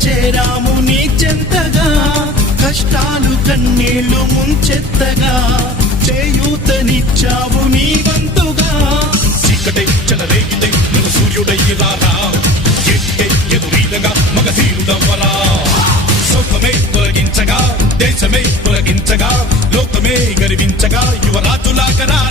చేరాము నీ చెంతగా, కష్టాలు కన్నీళ్లు ముంచెత్తగా, చేయూతనిచ్చావు నీ వంతుగా. చీకటే చెలరేగితే నువ్వు సూర్యుడయ్యి రారా, ఎక్కే ఎదురీదగా మగధీరుడవ్వరా. సౌఖమే తొలగించగా, దేశమే తొలగించగా, లోకమే గర్వించగా, యువరాజులాగరా.